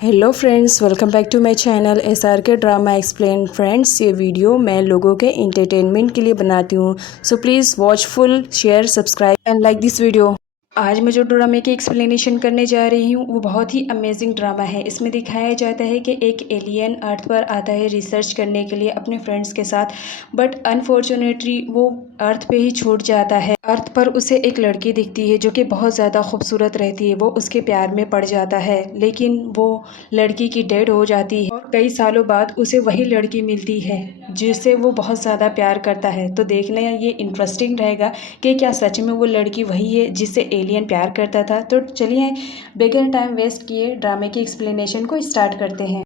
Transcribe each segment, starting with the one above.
Hello friends, welcome back to my channel SRK drama explain. Friends, ये video मैं लोगों के इंटरटेनमेंट के लिए बनाती हूँ, so please watch full, share, subscribe and like this video. आज मैं जो ड्रामे की एक्सप्लेनेशन करने जा रही हूँ वो बहुत ही अमेजिंग ड्रामा है। इसमें दिखाया जाता है कि एक एलियन अर्थ पर आता है रिसर्च करने के लिए अपने फ्रेंड्स के साथ, बट अनफॉर्चुनेटली वो अर्थ पे ही छूट जाता है। अर्थ पर उसे एक लड़की दिखती है जो कि बहुत ज़्यादा खूबसूरत रहती है। वो उसके प्यार में पड़ जाता है, लेकिन वो लड़की की डेड हो जाती है और कई सालों बाद उसे वही लड़की मिलती है जिससे वो बहुत ज़्यादा प्यार करता है। तो देखना ये इंटरेस्टिंग रहेगा कि क्या सच में वो लड़की वही है जिससे एलियन प्यार करता था। तो चलिए बिगर टाइम वेस्ट किए ड्रामे की एक्सप्लेनेशन को स्टार्ट करते हैं।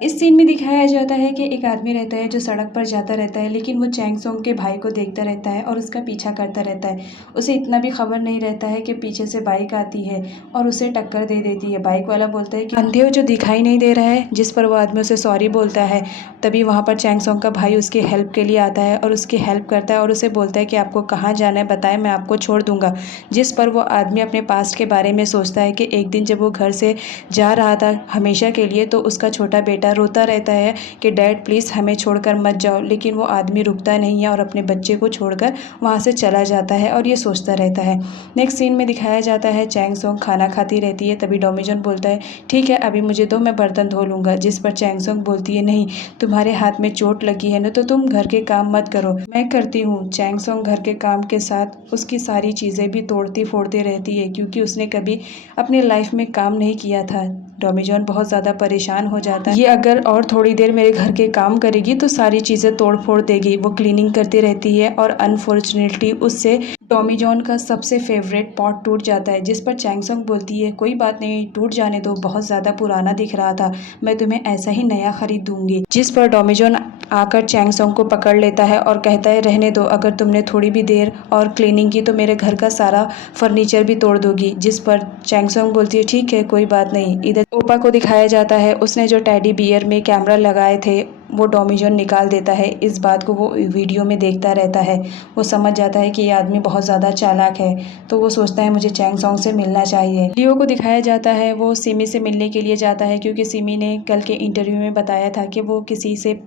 इस सीन में दिखाया जाता है कि एक आदमी रहता है जो सड़क पर जाता रहता है, लेकिन वो चैंग सोंग के भाई को देखता रहता है और उसका पीछा करता रहता है। उसे इतना भी खबर नहीं रहता है कि पीछे से बाइक आती है और उसे टक्कर दे देती है। बाइक वाला बोलता है कि अंधे हो जो दिखाई नहीं दे रहा है, जिस पर वो आदमी उसे सॉरी बोलता है। तभी वहाँ पर चैंग सोंग का भाई उसकी हेल्प के लिए आता है और उसकी हेल्प करता है और उसे बोलता है कि आपको कहाँ जाना है बताएं, मैं आपको छोड़ दूंगा। जिस पर वो आदमी अपने पास्ट के बारे में सोचता है कि एक दिन जब वो घर से जा रहा था हमेशा के लिए, तो उसका छोटा बेटा रोता रहता है कि डैड प्लीज़ हमें छोड़कर मत जाओ, लेकिन वो आदमी रुकता नहीं है और अपने बच्चे को छोड़कर वहाँ से चला जाता है और ये सोचता रहता है। नेक्स्ट सीन में दिखाया जाता है चैंग सोंग खाना खाती रहती है। तभी डोमिजन बोलता है ठीक है अभी मुझे दो, मैं बर्तन धो लूँगा। जिस पर चैंग सोंग बोलती है नहीं, तुम्हारे हाथ में चोट लगी है ना, तो तुम घर के काम मत करो, मैं करती हूँ। चैंग सोंग घर के काम के साथ उसकी सारी चीज़ें भी तोड़ती फोड़ती रहती है क्योंकि उसने कभी अपनी लाइफ में काम नहीं किया था। डोमिजन बहुत ज़्यादा परेशान हो जाता है, ये अगर और थोड़ी देर मेरे घर के काम करेगी तो सारी चीज़ें तोड़ फोड़ देगी। वो क्लीनिंग करती रहती है और अनफॉर्चुनेटली उससे टॉमी जॉन का सबसे फेवरेट पॉट टूट जाता है। जिस पर चैंग सोंग बोलती है कोई बात नहीं, टूट जाने दो, बहुत ज़्यादा पुराना दिख रहा था, मैं तुम्हें ऐसा ही नया खरीद दूंगी। जिस पर टॉमी जॉन आकर चैंग सोंग को पकड़ लेता है और कहता है रहने दो, अगर तुमने थोड़ी भी देर और क्लीनिंग की तो मेरे घर का सारा फर्नीचर भी तोड़ दोगी। जिस पर चैंग सोंग बोलती है ठीक है कोई बात नहीं। इधर ओपा को दिखाया जाता है, उसने जो टेडी बियर में कैमरा लगाए थे वो डोमिजन निकाल देता है। इस बात को वो वीडियो में देखता रहता है। वो समझ जाता है कि ये आदमी बहुत ज़्यादा चालाक है, तो वो सोचता है मुझे चैंग सोंग से मिलना चाहिए। लियो को दिखाया जाता है, वो सिमी से मिलने के लिए जाता है क्योंकि सिमी ने कल के इंटरव्यू में बताया था कि वो किसी से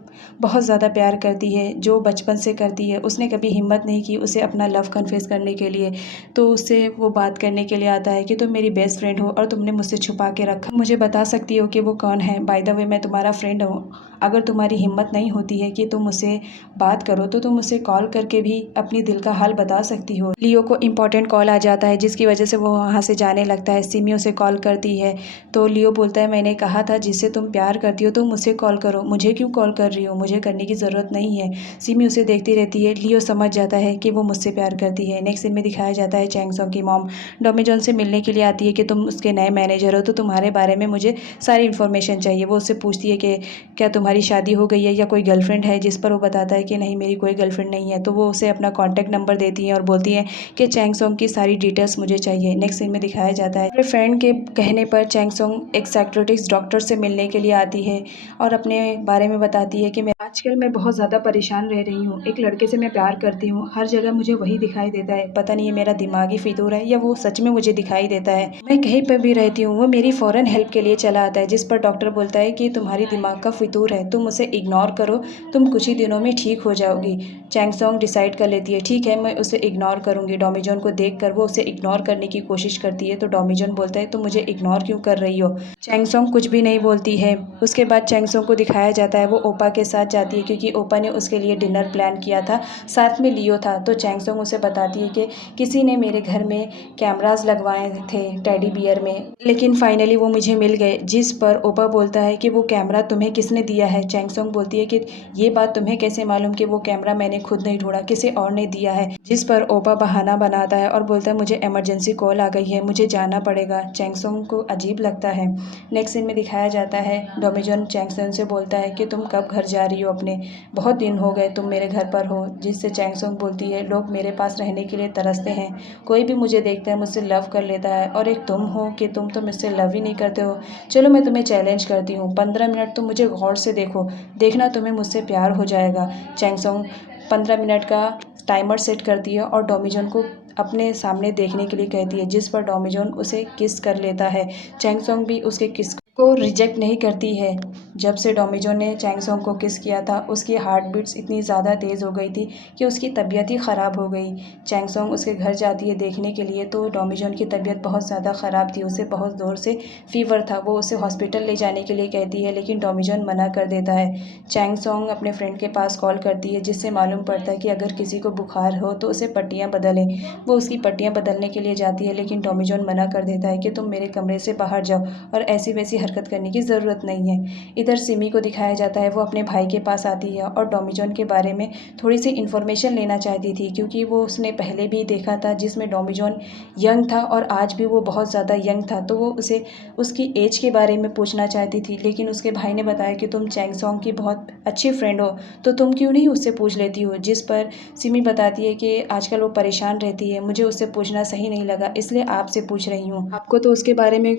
बहुत ज़्यादा प्यार करती है, जो बचपन से करती है। उसने कभी हिम्मत नहीं की उसे अपना लव कन्फेस करने के लिए, तो उससे वो बात करने के लिए आता है कि तुम मेरी बेस्ट फ्रेंड हो और तुमने मुझसे छुपा के रखा, मुझे बता सकती हो कि वो कौन है। बाय द वे मैं तुम्हारा फ्रेंड हूँ, अगर तुम्हारी हिम्मत नहीं होती है कि तुम मुझसे बात करो तो तुम मुझसे कॉल करके भी अपनी दिल का हाल बता सकती हो। लियो को इम्पोर्टेंट कॉल आ जाता है जिसकी वजह से वो वहाँ से जाने लगता है। सिमी उसे कॉल करती है तो लियो बोलता है मैंने कहा था जिससे तुम प्यार करती हो तो मुझसे कॉल करो, मुझे क्यों कॉल कर रही हो, मुझे करने की ज़रूरत नहीं है। सिमी उसे देखती रहती है। लियो समझ जाता है कि वो मुझसे प्यार करती है। नेक्स्ट सीन में दिखाया जाता है चैंग सोंग की मॉम डोमिजन से मिलने के लिए आती है कि तुम उसके नए मैनेजर हो तो तुम्हारे बारे में मुझे सारी इन्फॉर्मेशन चाहिए। वो उससे पूछती है कि क्या तुम्हारी शादी हो गई है या कोई गर्लफ्रेंड है, जिस पर वो बताता है कि नहीं मेरी कोई गर्लफ्रेंड नहीं है। तो वो उसे अपना कॉन्टैक्ट नंबर देती हैं और बोलती हैं कि चैंग सोंग की सारी डिटेल्स मुझे चाहिए। नेक्स्ट सीन में दिखाया जाता है अपने फ्रेंड के कहने पर चैंग सोंग एक साइकियाट्रिस्ट डॉक्टर से मिलने के लिए आती है और अपने बारे में बताती है कि मैं आजकल मैं बहुत ज़्यादा परेशान रह रही हूँ, एक लड़के से मैं प्यार करती हूँ, हर जगह मुझे वही दिखाई देता है, पता नहीं ये मेरा दिमागी फितूर है या वो सच में मुझे दिखाई देता है। मैं कहीं पर भी रहती हूँ वो मेरी फ़ौरन हेल्प के लिए चला आता है। जिस पर डॉक्टर बोलता है कि तुम्हारी दिमाग का फितूर है, तुम उसे इग्नोर करो, तुम कुछ ही दिनों में ठीक हो जाओगी। चैंग सोंग डिसाइड कर लेती है ठीक है मैं उसे इग्नोर करूँगी। डोमिजन को देखकर वो उसे इग्नोर करने की कोशिश करती है तो डोमिजन बोलता है तुम मुझे इग्नोर क्यों कर रही हो। चैंग सोंग कुछ भी नहीं बोलती है। उसके बाद चैंग सोंग को दिखाया जाता है वो ओपा के साथ जाती है क्योंकि ओपा ने उसके लिए डिनर प्लान किया था, साथ में लियो था। तो चैंग सोंग उसे बताती है कि किसी ने मेरे घर में कैमरास लगवाए थे टेडी बियर में, लेकिन फाइनली वो मुझे मिल गए। जिस पर ओपा बोलता है कि वो कैमरा तुम्हें किसने दिया है। चैंग सोंग बोलती है कि ये बात तुम्हें कैसे मालूम कि वो कैमरा मैंने खुद नहीं ढूंढा, किसी और ने दिया है। जिस पर ओपा बहाना बनाता है और बोलता है मुझे इमरजेंसी कॉल आ गई है, मुझे जाना पड़ेगा। चैंग सोंग को अजीब लगता है। नेक्स्ट सीन में दिखाया जाता है डोमिजन चैंग सोंग से बोलता है कि तुम कब घर जा रही हो अपने, बहुत दिन हो गए तुम मेरे घर पर हो। जिससे चैंग सोंग बोलती है लोग मेरे पास रहने के लिए तरसते हैं, कोई भी मुझे देखता है मुझसे लव कर लेता है, और एक तुम हो कि तुम तो मुझसे लव ही नहीं करते हो। चलो मैं तुम्हें चैलेंज करती हूँ, 15 मिनट तुम मुझे गौर से देखो, देखना तुम्हें मुझसे प्यार हो जाएगा। चैंग सोंग 15 मिनट का टाइमर सेट करती है और डोमिजन को अपने सामने देखने के लिए कहती है। जिस पर डोमिजन उसे किस कर लेता है। चैंग सोंग भी उसके किस को रिजेक्ट नहीं करती है। जब से डोमिजोन ने चैंग सोंग को किस किया था, उसकी हार्ट बीट्स इतनी ज़्यादा तेज़ हो गई थी कि उसकी तबीयत ही ख़राब हो गई। चैंग सोंग उसके घर जाती है देखने के लिए, तो डोमिजोन की तबीयत बहुत ज़्यादा ख़राब थी, उसे बहुत ज़ोर से फ़ीवर था। वो उसे हॉस्पिटल ले जाने के लिए कहती है, लेकिन डोमिजोन मना कर देता है। चैंग सोंग अपने फ्रेंड के पास कॉल करती है, जिससे मालूम पड़ता है कि अगर किसी को बुखार हो तो उसे पट्टियाँ बदलें। वो उसकी पट्टियाँ बदलने के लिए जाती है, लेकिन डोमिजोन मना कर देता है कि तुम मेरे कमरे से बाहर जाओ और ऐसी वैसी हरकत करने की ज़रूरत नहीं है। इधर सिमी को दिखाया जाता है, वो अपने भाई के पास आती है और डोमिजोन के बारे में थोड़ी सी इन्फॉर्मेशन लेना चाहती थी, क्योंकि वो उसने पहले भी देखा था जिसमें डोमिजोन यंग था और आज भी वो बहुत ज़्यादा यंग था। तो वो उसे उसकी एज के बारे में पूछना चाहती थी, लेकिन उसके भाई ने बताया कि तुम चैंग सोंग की बहुत अच्छी फ्रेंड हो, तो तुम क्यों नहीं उससे पूछ लेती हो। जिस पर सिमी बताती है कि आजकल वो परेशान रहती है, मुझे उससे पूछना सही नहीं लगा, इसलिए आपसे पूछ रही हूँ। आपको तो उसके बारे में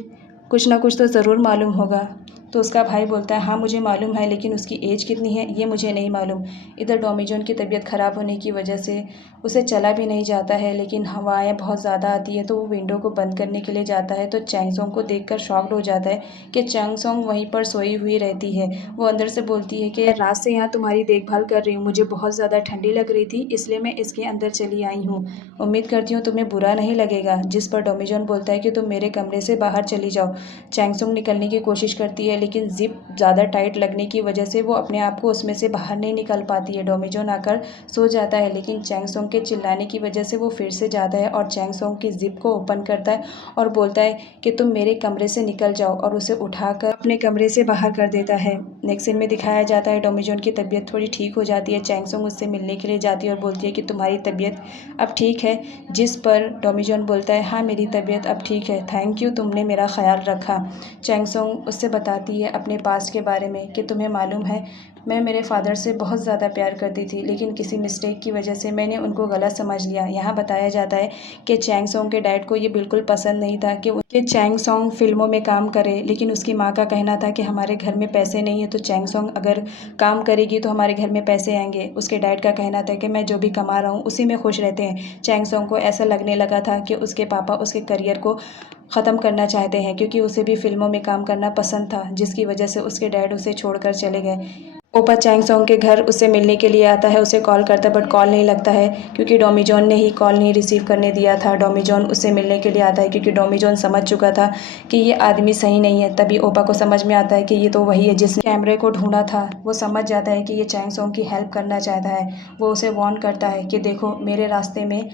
कुछ ना कुछ तो ज़रूर मालूम होगा। तो उसका भाई बोलता है, हाँ मुझे मालूम है, लेकिन उसकी एज कितनी है ये मुझे नहीं मालूम। इधर डोमिजोन की तबीयत ख़राब होने की वजह से उसे चला भी नहीं जाता है, लेकिन हवाएं बहुत ज़्यादा आती है, तो वो विंडो को बंद करने के लिए जाता है। तो चैंग सोंग को देखकर शॉक्ड हो जाता है कि चैंग सोंग वहीं पर सोई हुई रहती है। वो अंदर से बोलती है कि रात से यहाँ तुम्हारी देखभाल कर रही हूँ, मुझे बहुत ज़्यादा ठंडी लग रही थी, इसलिए मैं इसके अंदर चली आई हूँ। उम्मीद करती हूँ तुम्हें बुरा नहीं लगेगा। जिस पर डोमिजोन बोलता है कि तुम मेरे कमरे से बाहर चली जाओ। चैंग सोंग निकलने की कोशिश करती है, लेकिन जिप ज़्यादा टाइट लगने की वजह से वो अपने आप को उसमें से बाहर नहीं निकल पाती है। डोमिजोन आकर सो जाता है, लेकिन चैंग सोंग के चिल्लाने की वजह से वो फिर से जाता है और चैंग सोंग की जिप को ओपन करता है और बोलता है कि तुम मेरे कमरे से निकल जाओ, और उसे उठाकर अपने कमरे से बाहर कर देता है। नेक्स्ट सीन में दिखाया जाता है डोमिजोन की तबीयत थोड़ी ठीक हो जाती है। चैंग सोंग उससे मिलने के लिए जाती है और बोलती है कि तुम्हारी तबीयत अब ठीक है। जिस पर डोमिजोन बोलता है, हाँ मेरी तबीयत अब ठीक है, थैंक यू, तुमने मेरा ख्याल रखा। चैंग सोंग उससे बताती है अपने पास्ट के बारे में कि तुम्हें मालूम है, मैं मेरे फादर से बहुत ज़्यादा प्यार करती थी, लेकिन किसी मिस्टेक की वजह से मैंने उनको गलत समझ लिया। यहाँ बताया जाता है कि चैंग सोंग के डैड को ये बिल्कुल पसंद नहीं था कि चैंग सोंग फिल्मों में काम करे, लेकिन उसकी माँ का कहना था कि हमारे घर में पैसे नहीं है, तो चैंग सोंग अगर काम करेगी तो हमारे घर में पैसे आएंगे। उसके डैड का कहना था कि मैं जो भी कमा रहा हूँ उसी में खुश रहते हैं। चैंग सोंग को ऐसा लगने लगा था कि उसके पापा उसके करियर को ख़त्म करना चाहते हैं, क्योंकि उसे भी फिल्मों में काम करना पसंद था, जिसकी वजह से उसके डैड उसे छोड़कर चले गए। ओपा चैंग सोंग के घर उससे मिलने के लिए आता है, उसे कॉल करता है, बट कॉल नहीं लगता है, क्योंकि डोमिजोन ने ही कॉल नहीं रिसीव करने दिया था। डोमिजोन उससे मिलने के लिए आता है, क्योंकि डोमिजोन समझ चुका था कि ये आदमी सही नहीं है। तभी ओपा को समझ में आता है कि ये तो वही है जिसने कैमरे को ढूंढा था। वो समझ जाता है कि ये चैंग सोंग की हेल्प करना चाहता है। वो उसे वार्न करता है कि देखो, मेरे रास्ते में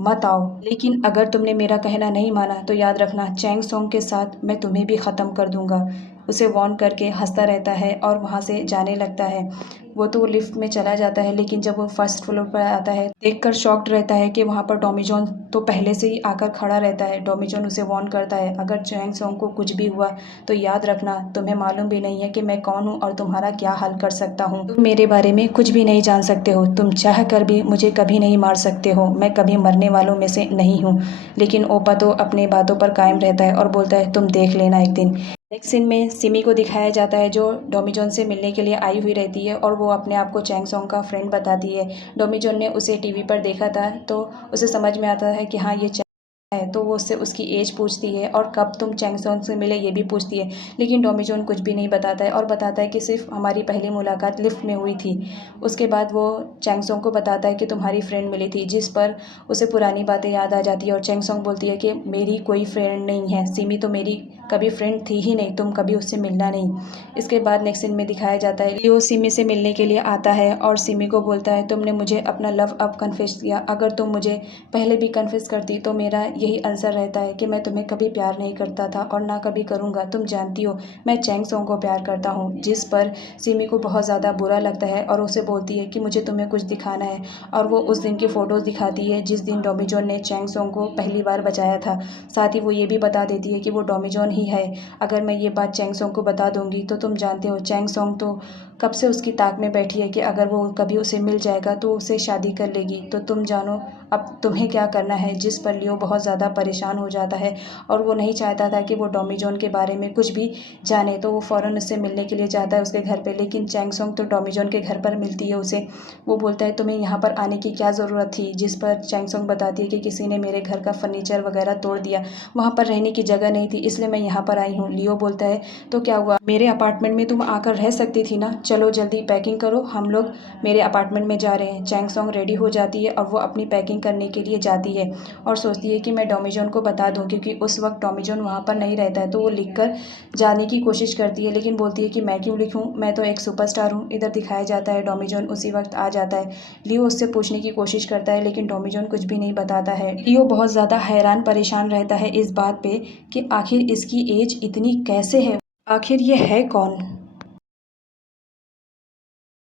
मत आओ, लेकिन अगर तुमने मेरा कहना नहीं माना तो याद रखना, चैंग सोंग के साथ मैं तुम्हें भी ख़त्म कर दूंगा। उसे वार्न करके हंसता रहता है और वहाँ से जाने लगता है। वो तो लिफ्ट में चला जाता है, लेकिन जब वो फर्स्ट फ्लोर पर आता है देखकर शॉक्ड रहता है कि वहाँ पर डोमिजोन तो पहले से ही आकर खड़ा रहता है। डोमिजोन उसे वार्न करता है, अगर चैंग सोंग को कुछ भी हुआ तो याद रखना, तुम्हें मालूम भी नहीं है कि मैं कौन हूँ और तुम्हारा क्या हल कर सकता हूँ। तुम मेरे बारे में कुछ भी नहीं जान सकते हो, तुम चाह कर भी मुझे कभी नहीं मार सकते हो, मैं कभी मरने वालों में से नहीं हूँ। लेकिन ओपा तो अपनी बातों पर कायम रहता है और बोलता है, तुम देख लेना एक दिन। नेक्स्ट सीन में सिमी को दिखाया जाता है, जो डोमिजोन से मिलने के लिए आई हुई रहती है और वो अपने आप को चैंग सोंग का फ्रेंड बताती है। डोमिजोन ने उसे टीवी पर देखा था, तो उसे समझ में आता है कि हाँ ये है, तो वो उससे उसकी एज पूछती है और कब तुम चैंग सोंग से मिले ये भी पूछती है, लेकिन डोमिजोन कुछ भी नहीं बताता है और बताता है कि सिर्फ हमारी पहली मुलाकात लिफ्ट में हुई थी। उसके बाद वो चैंग सोंग को बताता है कि तुम्हारी फ्रेंड मिली थी, जिस पर उसे पुरानी बातें याद आ जाती है और चैंग सोंग बोलती है कि मेरी कोई फ्रेंड नहीं है, सिमी तो मेरी कभी फ्रेंड थी ही नहीं, तुम कभी उससे मिलना नहीं। इसके बाद नेक्स्ट सीन में दिखाया जाता है लियो सिमी से मिलने के लिए आता है और सिमी को बोलता है, तुमने मुझे अपना लव अब कन्फेस किया, अगर तुम मुझे पहले भी कन्फेस करती तो मेरा यही आंसर रहता है कि मैं तुम्हें कभी प्यार नहीं करता था और ना कभी करूँगा, तुम जानती हो मैं चैंग सोंग को प्यार करता हूँ। जिस पर सिमी को बहुत ज़्यादा बुरा लगता है और उसे बोलती है कि मुझे तुम्हें कुछ दिखाना है, और वो उस दिन की फ़ोटोज़ दिखाती है जिस दिन डोमिजोन ने चैंग सोंग को पहली बार बचाया था। साथ ही वो ये भी बता देती है कि वो डोमिजोन ही है। अगर मैं ये बात चैंग सोंग को बता दूंगी तो तुम जानते हो चैंग सोंग तो कब से उसकी ताक में बैठी है कि अगर वो कभी उसे मिल जाएगा तो उसे शादी कर लेगी। तो तुम जानो अब तुम्हें क्या करना है। जिस पर लियो बहुत ज़्यादा परेशान हो जाता है और वो नहीं चाहता था कि वो टॉमी जॉन के बारे में कुछ भी जाने। तो वो फ़ौरन उससे मिलने के लिए जाता है उसके घर पे, लेकिन चैंग सोंग तो टॉमी जॉन के घर पर मिलती है उसे। वो बोलता है तुम्हें यहाँ पर आने की क्या ज़रूरत थी। जिस पर चैंग सोंग बताती है कि किसी ने मेरे घर का फर्नीचर वगैरह तोड़ दिया, वहाँ पर रहने की जगह नहीं थी, इसलिए मैं यहाँ पर आई हूँ। लियो बोलता है तो क्या हुआ, मेरे अपार्टमेंट में तुम आकर रह सकती थी ना। चलो जल्दी पैकिंग करो, हम लोग मेरे अपार्टमेंट में जा रहे हैं। चैंग सोंग रेडी हो जाती है और वो अपनी पैकिंग करने के लिए जाती है और सोचती है कि मैं टॉमी जॉन को बता दूं, क्योंकि उस वक्त टॉमी जॉन वहाँ पर नहीं रहता है। तो वो लिखकर जाने की कोशिश करती है, लेकिन बोलती है कि मैं क्यों लिखूं, मैं तो एक सुपरस्टार हूँ। इधर दिखाया जाता है टॉमी जॉन उसी वक्त आ जाता है। लियो उससे पूछने की कोशिश करता है, लेकिन टॉमी जॉन कुछ भी नहीं बताता है। लियो बहुत ज़्यादा हैरान परेशान रहता है इस बात पे कि आखिर इसकी एज इतनी कैसे है, आखिर ये है कौन।